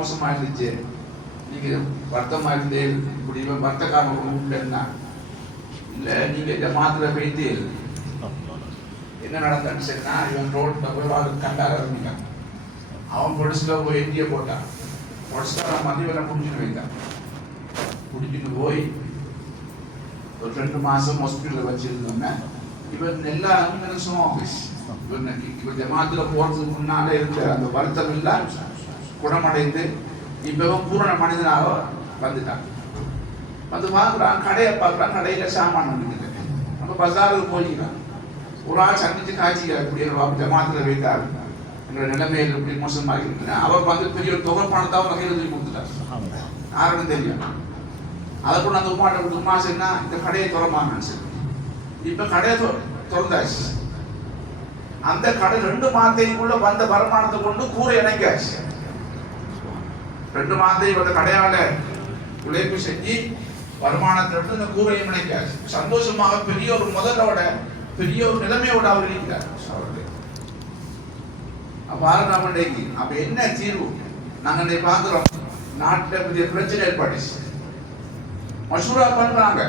மோசமாக இருந்துச்சு, நீங்கள் வருத்தமாக இருந்தே இப்படி வருத்தக்காரங்க உண்டுன்னா இல்லை, நீங்கள் ஜமாத்தில் போயிட்டு என்ன நடந்தான்னு சரினா இவன் ரோட்டில் போய் வாழ் கண்டார இருந்திருக்கான். அவன் பொடிசில் போய் எட்டியை போட்டான். பொடிசில் மதியம் பிடிச்சிட்டு வைத்தான். பிடிச்சிட்டு போய் ஒரு 2 மாதம் ஹாஸ்பிட்டலில் வச்சுருந்தோன்னே இவன் எல்லாரும் நினைச்சோம் ஆஃபீஸ் இப்போ ஜமாத்தில் போகிறதுக்கு முன்னாலே இருந்த அந்த வருத்தம் எல்லாம் குணமடைந்து இப்பவும் பூரண மனிதனாக வந்துட்டான். வந்து பார்க்குறான், கடையை பார்க்குறான், கடையில் சாமான் வந்துட்டு நம்ம பஜாருக்கு போய்க்கிறான். ஒரு ஆள் சந்திச்சு காய்ச்சிக்கிறார், இப்படி ஜமாத்தில் வைத்தார், எங்களோட நிலைமையில் இப்படி மோசமாக இருக்குன்னா அவர் வந்து பெரிய ஒரு தொகை பணத்தை அவர் கையில் தூக்கி கொடுத்துட்டார். யாருன்னு தெரியும். அதை கூட அந்த உமா சொன்னா இந்த கடையை திறமான்னு சொல்லி இப்ப கடையை திறந்தாச்சு. அந்த கடை 2 மாதத்துக்குள்ள வந்த வருமானத்தை கொண்டு கூரை இணைக்காச்சு. 2 மாதத்துக்கு அந்த கடையால உழைப்பு செஞ்சு வருமானத்தை எடுத்து இந்த கூரையை இணைக்காச்சு. சந்தோஷமாக பெரிய ஒரு முதலோட பெரிய ஒரு நிலைமையோட அவர் இருக்கிறார். அப்ப என்ன தீர்வு? நாங்க பார்க்கிறோம், நாட்டில் பெரிய பிரச்சனை ஏற்பாடுச்சு. மசூரா பண்றாங்க,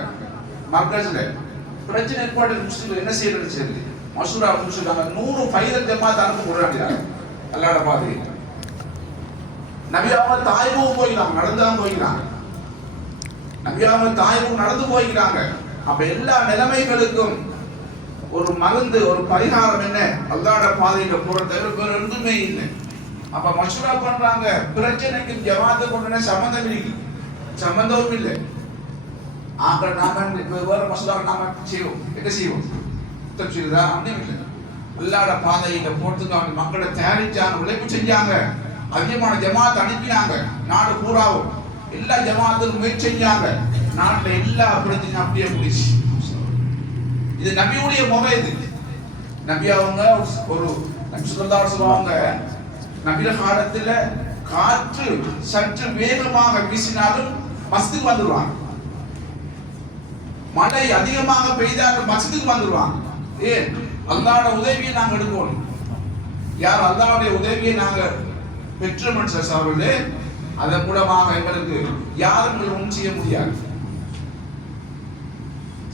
மர்கஸ்ல பிரச்சனை ஏற்பாடு முஸ்லிம்கள் என்ன செய்யறது சரி மசூரா முடிச்சுட்டாங்க. 100 பைதல் ஜமாத் அனுப்ப முடியாது. அல்லாட பாதி நபியாம தாய்வும் போய்கிறாங்க, நடந்துதான் போய்கிறாங்க. நபியாம தாய்வும் நடந்து போய்கிறாங்க. அப்ப எல்லா நிலைமைகளுக்கும் ஒரு மருந்து, ஒரு பரிகாரம் என்ன? அல்லாட பாதையில போற தவிர வேற எதுவுமே இல்லை. அப்ப மசூரா பண்றாங்க, பிரச்சனைக்கு ஜமாத்தை கொண்டு சம்பந்தம் இருக்கு, சம்பந்தமும் இல்லை. ஆக்கள் நாம வேற மசூரா நாம செய்வோம், என்ன செய்வோம்? தப்சீரா அப்படி இல்லை. அல்லாட பாதையில போறதுக்கு அவங்க மக்களை தயாரிச்சாங்க, உழைப்பு செஞ்சாங்க, அதிகமான ஜமாத் அனுப்பினாங்க. நாடு பூராவும் எல்லா ஜமாத்துக்கும் முயற்சி செஞ்சாங்க. நாட்டில் எல்லா பிரச்சனையும் அப்படியே முடிச்சு. இது நபியுடைய முறை. இது நபி அவங்க ஒரு சொல்லுவாங்க, நபிய காலத்துல காற்று சற்று வேகமாக வீசினாலும் மஸ்துக்கு வந்துடுவாங்க. மழை அதிகமாக பெய்தாலும் மஸ்துக்கு வந்துடுவாங்க. ஏன்? அல்லாஹ்வோட உதவியை நாங்கள் எடுக்கணும். யார் அல்லாஹ்வுடைய உதவியை நாங்கள் பெற்ற மனுஷர் அவர்களே, அதன் மூலமாக எங்களுக்கு யாரும் ஒன்றும் செய்ய முடியாது.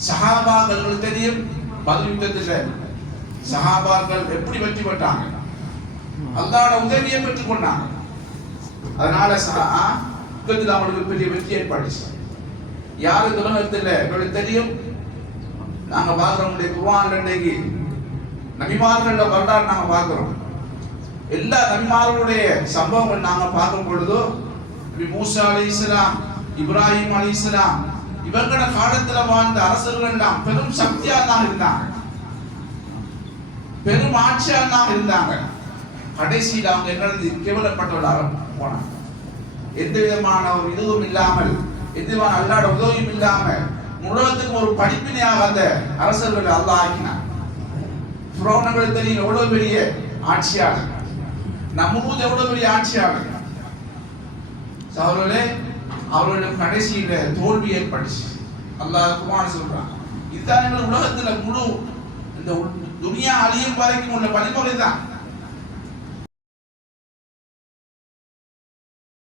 சஹாபாக்கள் தெரியும், பதில் யுத்தத்தில் சஹாபாக்கள் எப்படி வெற்றி பெற்றாங்க? அல்லாஹ்வோட உதவியை பெற்றுக் கொண்டாங்க. அதனால யுத்தத்தில் அவங்களுக்கு பெரிய வெற்றி ஏற்பட்டுச்சு. யாரு உலகத்தில் எங்களுக்கு தெரியும். நாங்க பார்க்கிறோம், குர்ஆன்ல இன்னைக்கு நபிமார்களோட வரலாறு நாங்க பார்க்கிறோம். எல்லா நபிமார்களுடைய சம்பவங்கள் நாங்க பார்க்கும் பொழுது நபி மூசா அலைஹிஸ்ஸலாம், இப்ராஹிம் அலைஹிஸ்ஸலாம் இவங்களோட காலத்துல வாழ்ந்த அரசர்கள் எல்லாம் பெரும் சக்தியாளர்களாக இருந்தாங்க, பெரும் ஆட்சியாளர்களாக இருந்தாங்க. கடைசியில் அவங்க எங்களுக்கு கேவலப்பட்டவர்களாக போனாங்க. எந்த விதமான ஒரு இதுவும் இல்லாமல், எந்த விதமான அல்லாஹ்வோட உதவியும் இல்லாம உலகத்துக்கு ஒரு படிப்பினையாக அந்த அரசர்கள் அல்லாஹ் ஆக்கினார். ஃபிரௌன்களுக்கு தெரியும் எவ்வளவு பெரிய ஆட்சியாளர், நம்ரூத் எவ்வளவு பெரிய ஆட்சியாளர். சகோதரர்களே, அவர்களுடைய கடைசியில தோல்வி ஏற்பட்டுச்சு. அல்லாஹ் குர்ஆன் சொல்றான், இதுதான் உலகத்துல முழு இந்த துனியா அழியும் வரைக்கும் உள்ள வழிமுறை தான்.